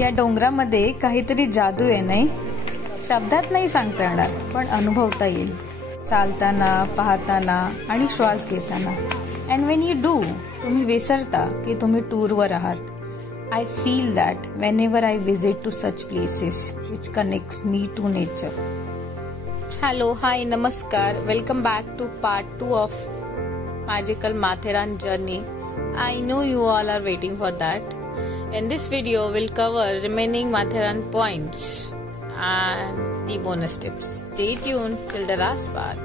या डोंगरामध्ये काहीतरी जादू आहे नाही, शब्दात नाही सांगता येणार पण अनुभवता येईल, चालताना, पाहताना आणि श्वास घेताना. अँड व्हेन यू डू, तुम्ही विसरता की तुम्ही टूरवर आहात. I feel that whenever I visit to such places which connects me to nature. Hello, hi, namaskar. Welcome back to part 2 of Magical Matheran journey. I know you all are waiting for that. In this video, we'll cover remaining Matheran points and the bonus tips. Stay tuned till the last part.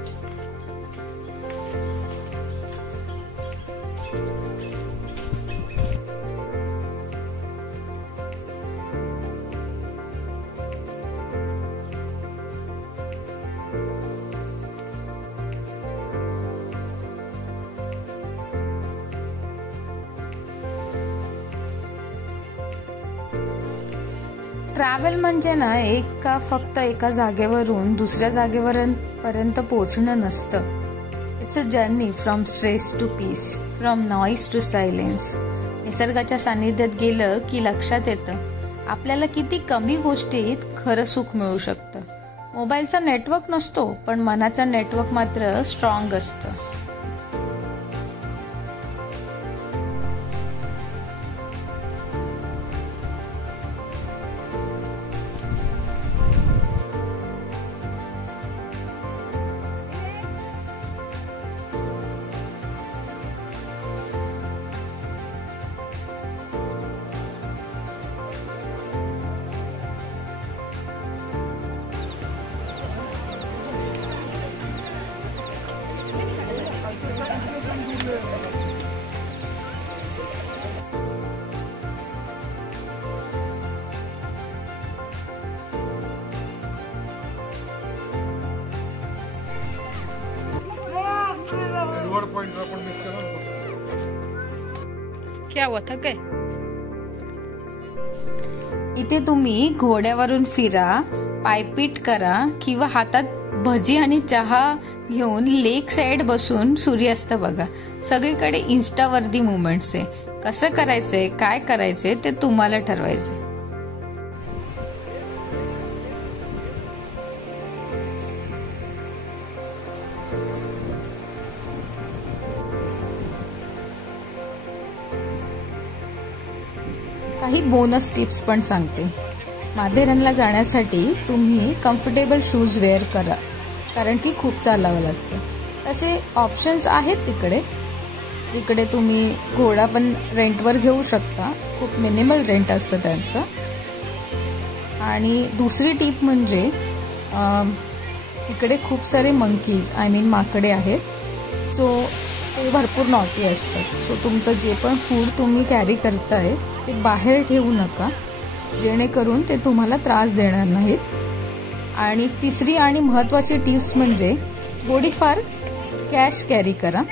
Travel म्हणजे ना फक्त एका जागेवरून दुसऱ्या जागेपर्यंत पोहोचणं नसतं. It's a journey from stress to peace, from noise to silence. निसर्गाच्या सानिध्यात गेलं की लक्षात येतं आपल्याला किती कमी गोष्टीत खरं सुख मिळू शकतं. मोबाईलचा नेटवर्क नसतो पण मनाचा नेटवर्क मात्र स्ट्रॉंग असतं. क्या हुआ था काय? इथे तुम्ही घोड्यावरून फिरा, पायपीट करा किंवा हातात भजी आणि चहा घेऊन लेक साइड बसून सूर्यास्त बघा. सगळीकडे इन्स्टावरती मुवमेंट्स आहे. कसं करायचंय, काय करायचंय ते तुम्हाला ठरवायचंय. काही बोनस टिप्स पण सांगते. माथेरानला जाण्यासाठी तुम्ही कम्फर्टेबल शूज वेअर करा, कारण की खूप चालावं लागतं. तसे ऑप्शन्स आहेत तिकडे, जिकडे तुम्ही घोडा पण रेंटवर घेऊ शकता. खूप मिनिमल रेंट असतं त्यांचं. आणि दुसरी टिप म्हणजे तिकडे खूप सारे मंकीज माकडे आहेत. सो ते भरपूर नॉटी असतात. सो तुमचं जे पण फूड तुम्ही कॅरी करताय ते बाहेर ठेवू नका, जेणेकरून ते तुम्हाला त्रास देणार नाहीत. आणि तिसरी आणि महत्त्वाची टिप्स म्हणजे थोडीफार कॅश कॅरी करा,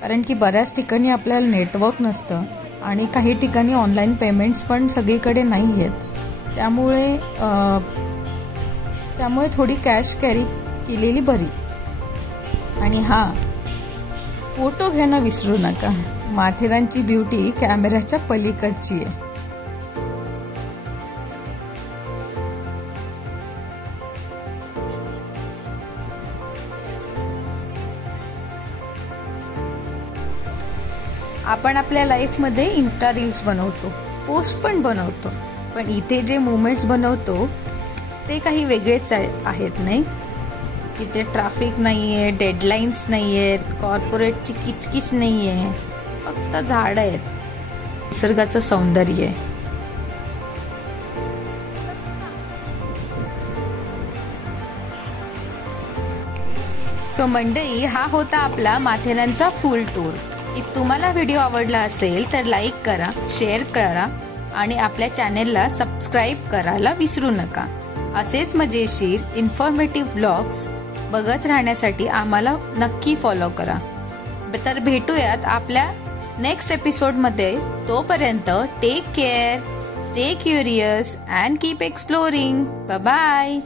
कारण की बऱ्याच ठिकाणी आपल्याला नेटवर्क नसतं आणि काही ठिकाणी ऑनलाईन पेमेंट्स पण सगळीकडे नाही आहेत. त्यामुळे थोडी कॅश कॅरी केलेली बरी. आणि फोटो घेणं विसरू नका. माथेरानची ब्युटी कॅमेऱ्याच्या पलीकडची आहे. आपण आपल्या लाईफमध्ये इन्स्टा रील्स बनवतो, पोस्ट पण बनवतो, पण इथे जे मोमेंट्स बनवतो ते काही वेगळेच आहेत नाही. जिथे ट्रॅफिक नाहीये, डेडलाईन्स नाहीयेत, कॉर्पोरेटची किचकिच नाहीये, फक्त झाडं आहेत, निसर्गाचं सौंदर्य आहे. सो मंडळी, हा होता आपला माथेरानचा फुल टूर. इफ तुम्हाला व्हिडिओ आवडला असेल तर लाईक करा, शेअर करा आणि आपल्या चॅनेलला सबस्क्राईब करायला विसरू नका. असेच मजेशीर इन्फॉर्मेटिव्ह व्लॉग्स बघत राहण्यासाठी आम्हाला नक्की फॉलो करा. तर भेटूयात आपल्या नेक्स्ट एपिसोडमध्ये. तोपर्यंत take care, stay curious and keep exploring. Bye bye.